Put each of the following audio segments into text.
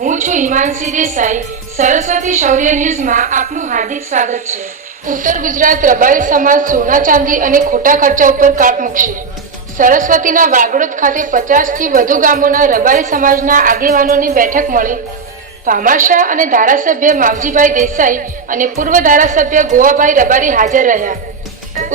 હું છું હિમાંશી દેસાઈ. સરસ્વતી શૌર્ય ન્યૂઝમાં આપનું હાર્દિક સ્વાગત છે. ઉત્તર ગુજરાત રબારી સમાજ સોના ચાંદી અને ખોટા ખર્ચા ઉપર કાપ મૂકશે. સરસ્વતીના વાગડોદ ખાતે 50 થી વધુ ગામોના રબારી સમાજના આગેવાનોની બેઠક મળી. ભામાશાહ અને ધારાસભ્ય માવજીભાઈ દેસાઈ અને પૂર્વ ધારાસભ્ય ગોવાભાઈ રબારી હાજર રહ્યા.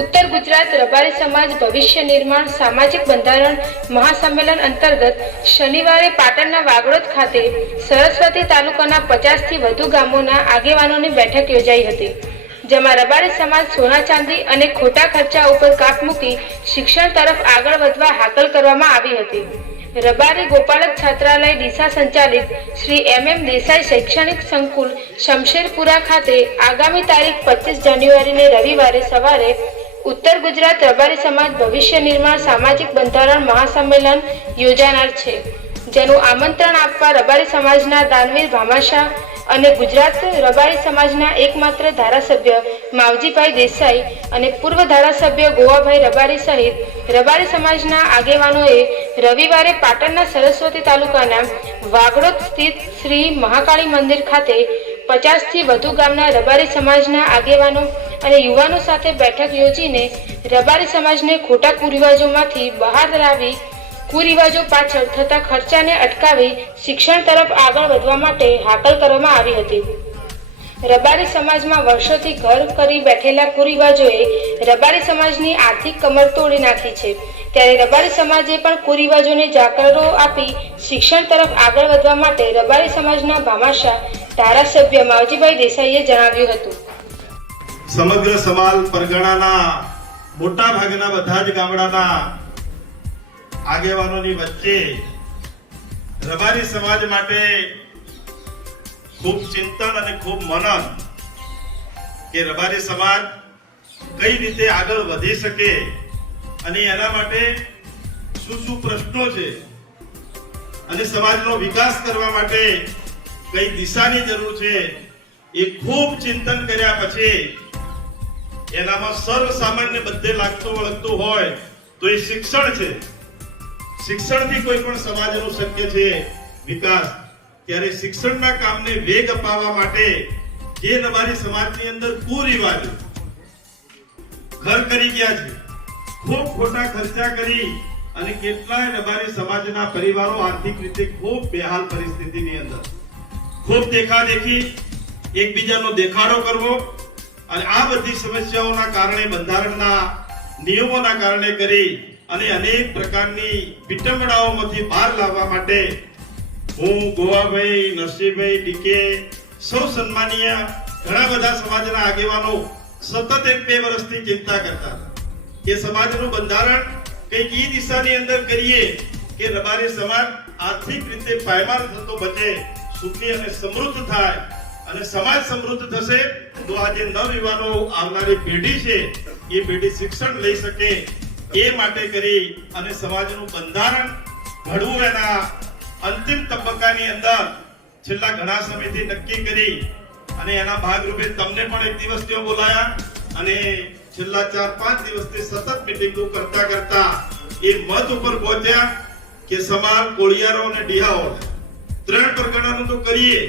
ઉત્તર ગુજરાત રબારી સમાજ ભવિષ્ય નિર્માણ સામાજિક બંધારણ મહાસંમેલન અંતર્ગત શનિવારે પાટણના વાગડોદ ખાતે સરસ્વતી તાલુકાના 50 થી વધુ ગામોના આગેવાનોની બેઠક યોજાઈ હતી, જેમાં રબારી સમાજ સોના ચાંદી અને ખોટા ખર્ચા ઉપર કાપ મૂકી શિક્ષણ તરફ આગળ વધવા હાકલ કરવામાં આવી હતી. રબારી ગોપાલક છાત્રાલય ડીસા સંચાલિત શ્રી MM દેસાઈ શૈક્ષણિક સંકુલ શમશેરપુરા ખાતે આગામી તારીખ 25 જાન્યુઆરીને રવિવારે સવારે ઉત્તર ગુજરાત રબારી સમાજ ભવિષ્ય નિર્માણ સામાજિક બંધારણ મહાસંમેલન યોજાનાર છે, જેનું આમંત્રણ આપવા રબારી સમાજના દાનવીર ભામાશાહ અને ગુજરાત રબારી સમાજના એકમાત્ર ધારાસભ્ય માવજીભાઈ દેસાઈ અને પૂર્વ ધારાસભ્ય ગોવાભાઈ રબારી સહિત રબારી સમાજના આગેવાનોએ રવિવારે પાટણના સરસ્વતી તાલુકાના વાગડોદ સ્થિત શ્રી મહાકાળી મંદિર ખાતે 50 થી વધુ ગામના રબારી સમાજના આગેવાનો અને યુવાનો સાથે બેઠક યોજીને રબારી સમાજને ખોટા કુરિવાજોમાંથી બહાર લાવી કુરિવાજો પાછળ થતા ખર્ચાને અટકાવી શિક્ષણ તરફ આગળ વધવા માટે હાકલ કરવામાં આવી હતી. રબારી સમાજમાં વર્ષોથી ઘર કરી બેઠેલા કુરિવાજોએ રબારી સમાજની આર્થિક કમર તોડી નાખી છે, ત્યારે રબારી સમાજે પણ કુરિવાજોને જાકારો આપી શિક્ષણ તરફ આગળ વધવા માટે રબારી સમાજના ભામાશાહ ધારાસભ્ય માવજીભાઈ દેસાઈએ જણાવ્યું હતું. સમગ્ર સમાલ પરગણાના મોટા ભાગના બધા જ ગામડાના આગેવાનોની વચ્ચે રબારી સમાજ માટે ખૂબ ચિંતન અને ખૂબ મનન કે રબારી સમાજ કઈ રીતે આગળ વધી શકે અને એના માટે શું પ્રશ્નો છે અને સમાજનો વિકાસ કરવા માટે કઈ દિશાની જરૂર છે એ ખૂબ ચિંતન કર્યા પછી એનામાં સર્વસામાન્ય બધે લાગતું વળગતું હોય તો એ શિક્ષણ છે. શિક્ષણથી કોઈ પણ સમાજનું શક્ય છે વિકાસ. ત્યારે શિક્ષણના કામને વેગ અપાવવા માટે જે રબારી સમાજની અંદર કુરિવાજો ઘર કરી ગયા છે, ખૂબ ખોટા ખર્ચા કરી અને કેટલાય રબારી સમાજના પરિવારો આર્થિક રીતે ખૂબ બેહાલ પરિસ્થિતિની અંદર ખૂબ દેખાદેખી એકબીજાનો દેખાડો કરવો અને આ બધી સમસ્યાઓના કારણે બંધારણના નિયમોના કારણે કરી અને અનેક પ્રકારની વિટંબણાઓમાંથી બહાર લાવવા માટે હું ગોવાભાઈ, નરસિંહભાઈ, ડીકે સૌ સન્માનીય ઘણા બધા સમાજના આગેવાનો સતત 1-2 વર્ષથી ચિંતા કરતા હતા કે સમાજનું બંધારણ કંઈક એ દિશાની અંદર કરીએ કે રબારી સમાજ આર્થિક રીતે પાયમાલ થતો બચે, સુખી અને સમૃદ્ધ થાય અને સમાજ સમૃદ્ધ થશે તો આજે નવયુવાનો આવનારી પેઢી છે એ પેઢી શિક્ષણ લઈ શકે એ માટે કરી અને સમાજનું બંધારણ ઘડવું એના અંતિમ તબક્કાની અંદર છેલ્લા ઘણા સમયથી નક્કી કરી અને એના ભાગરૂપે તમને પણ એક દિવસ ત્યાં બોલાયા અને છેલ્લા 4-5 દિવસથી સતત મીટિંગો કરતા એ મત ઉપર પહોંચ્યા કે સમાજ કોળિયારો અને ડીહાઓ 3 પરગણાનું તો કરીએ.